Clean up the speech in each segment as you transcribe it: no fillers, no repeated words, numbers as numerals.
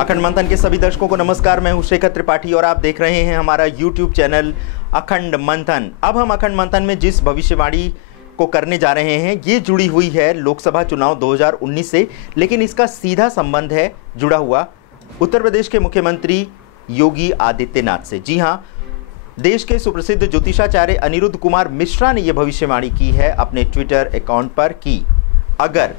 अखंड मंथन के सभी दर्शकों को नमस्कार। मैं हूं शेखर त्रिपाठी और आप देख रहे हैं हमारा YouTube चैनल अखंड मंथन। अब हम अखंड मंथन में जिस भविष्यवाणी को करने जा रहे हैं ये जुड़ी हुई है लोकसभा चुनाव 2019 से, लेकिन इसका सीधा संबंध है जुड़ा हुआ उत्तर प्रदेश के मुख्यमंत्री योगी आदित्यनाथ से। जी हां, देश के सुप्रसिद्ध ज्योतिषाचार्य अनिरुद्ध कुमार मिश्रा ने यह भविष्यवाणी की है अपने ट्विटर अकाउंट पर कि अगर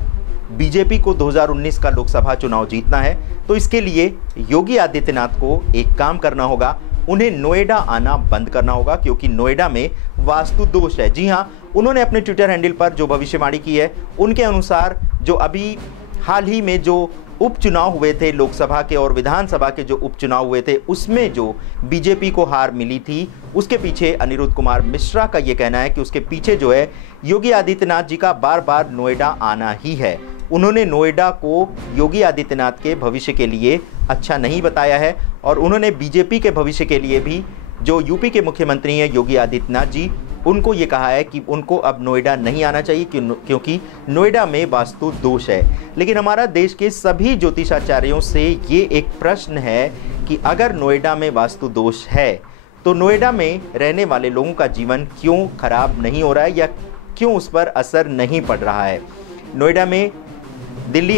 बीजेपी को 2019 का लोकसभा चुनाव जीतना है तो इसके लिए योगी आदित्यनाथ को एक काम करना होगा, उन्हें नोएडा आना बंद करना होगा क्योंकि नोएडा में वास्तु दोष है। जी हां, उन्होंने अपने ट्विटर हैंडल पर जो भविष्यवाणी की है उनके अनुसार जो अभी हाल ही में जो उपचुनाव हुए थे, लोकसभा के और विधानसभा के जो उपचुनाव हुए थे उसमें जो बीजेपी को हार मिली थी, उसके पीछे अनिरुद्ध कुमार मिश्रा का ये कहना है कि उसके पीछे जो है योगी आदित्यनाथ जी का बार बार नोएडा आना ही है। उन्होंने नोएडा को योगी आदित्यनाथ के भविष्य के लिए अच्छा नहीं बताया है और उन्होंने बीजेपी के भविष्य के लिए भी जो यूपी के मुख्यमंत्री हैं योगी आदित्यनाथ जी, उनको ये कहा है कि उनको अब नोएडा नहीं आना चाहिए क्योंकि नोएडा में वास्तु दोष है। लेकिन हमारा देश के सभी ज्योतिषाचार्यों से ये एक प्रश्न है कि अगर नोएडा में वास्तु दोष है तो नोएडा में रहने वाले लोगों का जीवन क्यों खराब नहीं हो रहा है या क्यों उस पर असर नहीं पड़ रहा है। नोएडा में दिल्ली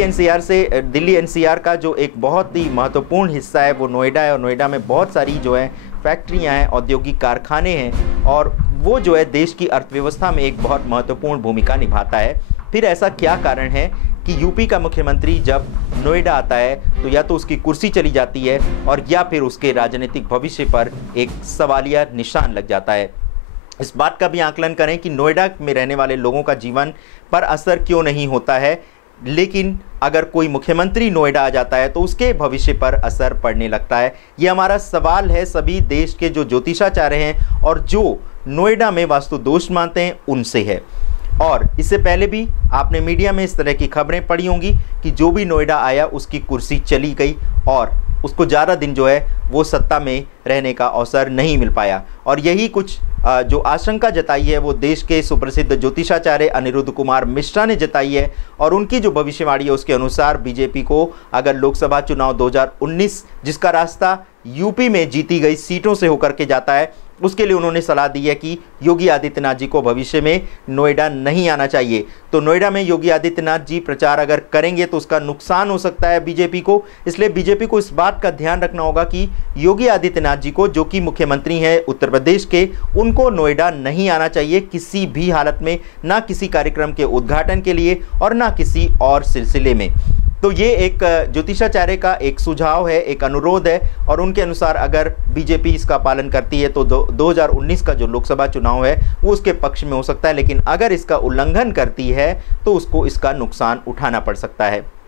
एनसीआर का जो एक बहुत ही महत्वपूर्ण हिस्सा है वो नोएडा है और नोएडा में बहुत सारी जो है फैक्ट्रियां हैं, औद्योगिक कारखाने हैं और वो जो है देश की अर्थव्यवस्था में एक बहुत महत्वपूर्ण भूमिका निभाता है। फिर ऐसा क्या कारण है कि यूपी का मुख्यमंत्री जब नोएडा आता है तो या तो उसकी कुर्सी चली जाती है और या फिर उसके राजनीतिक भविष्य पर एक सवालिया निशान लग जाता है। इस बात का भी आकलन करें कि नोएडा में रहने वाले लोगों का जीवन पर असर क्यों नहीं होता है, लेकिन अगर कोई मुख्यमंत्री नोएडा आ जाता है तो उसके भविष्य पर असर पड़ने लगता है। ये हमारा सवाल है सभी देश के जो ज्योतिषाचार्य हैं और जो नोएडा में वास्तु दोष मानते हैं उनसे है। और इससे पहले भी आपने मीडिया में इस तरह की खबरें पढ़ी होंगी कि जो भी नोएडा आया उसकी कुर्सी चली गई और उसको ज़्यादा दिन जो है वो सत्ता में रहने का अवसर नहीं मिल पाया। और यही कुछ जो आशंका जताई है वो देश के सुप्रसिद्ध ज्योतिषाचार्य अनिरुद्ध कुमार मिश्रा ने जताई है और उनकी जो भविष्यवाणी है उसके अनुसार बीजेपी को अगर लोकसभा चुनाव 2019 जिसका रास्ता यूपी में जीती गई सीटों से होकर के जाता है, उसके लिए उन्होंने सलाह दी है कि योगी आदित्यनाथ जी को भविष्य में नोएडा नहीं आना चाहिए। तो नोएडा में योगी आदित्यनाथ जी प्रचार अगर करेंगे तो उसका नुकसान हो सकता है बीजेपी को। इसलिए बीजेपी को इस बात का ध्यान रखना होगा कि योगी आदित्यनाथ जी को, जो कि मुख्यमंत्री हैं उत्तर प्रदेश के, उनको नोएडा नहीं आना चाहिए किसी भी हालत में, ना किसी कार्यक्रम के उद्घाटन के लिए और ना किसी और सिलसिले में। तो ये एक ज्योतिषाचार्य का एक सुझाव है, एक अनुरोध है और उनके अनुसार अगर बीजेपी इसका पालन करती है तो 2019 का जो लोकसभा चुनाव है वो उसके पक्ष में हो सकता है, लेकिन अगर इसका उल्लंघन करती है तो उसको इसका नुकसान उठाना पड़ सकता है।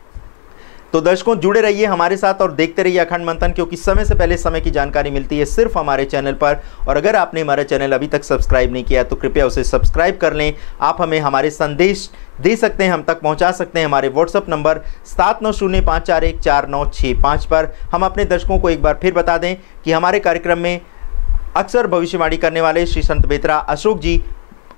तो दर्शकों, जुड़े रहिए हमारे साथ और देखते रहिए अखंड मंथन, क्योंकि समय से पहले समय की जानकारी मिलती है सिर्फ हमारे चैनल पर। और अगर आपने हमारा चैनल अभी तक सब्सक्राइब नहीं किया तो कृपया उसे सब्सक्राइब कर लें। आप हमें हमारे संदेश दे सकते हैं, हम तक पहुंचा सकते हैं हमारे व्हाट्सएप नंबर 7905414965 पर। हम अपने दर्शकों को एक बार फिर बता दें कि हमारे कार्यक्रम में अक्सर भविष्यवाणी करने वाले श्री संत बेतरा अशोक जी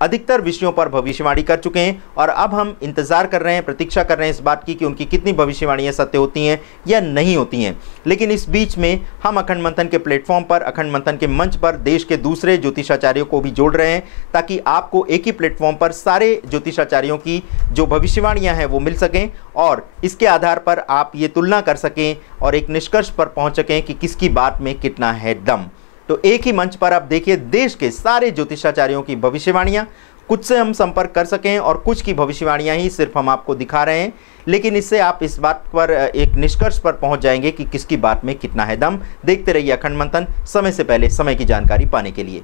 अधिकतर विषयों पर भविष्यवाणी कर चुके हैं और अब हम इंतजार कर रहे हैं, प्रतीक्षा कर रहे हैं इस बात की कि उनकी कितनी भविष्यवाणियां सत्य होती हैं या नहीं होती हैं। लेकिन इस बीच में हम अखंड मंथन के प्लेटफॉर्म पर, अखंड मंथन के मंच पर देश के दूसरे ज्योतिषाचार्यों को भी जोड़ रहे हैं ताकि आपको एक ही प्लेटफॉर्म पर सारे ज्योतिषाचार्यों की जो भविष्यवाणियां हैं वो मिल सकें और इसके आधार पर आप ये तुलना कर सकें और एक निष्कर्ष पर पहुँच सकें कि किसकी बात में कितना है दम। तो एक ही मंच पर आप देखिए देश के सारे ज्योतिषाचार्यों की भविष्यवाणियां, कुछ से हम संपर्क कर सकें और कुछ की भविष्यवाणियां ही सिर्फ हम आपको दिखा रहे हैं, लेकिन इससे आप इस बात पर एक निष्कर्ष पर पहुंच जाएंगे कि किसकी बात में कितना है दम। देखते रहिए अखंड मंथन, समय से पहले समय की जानकारी पाने के लिए।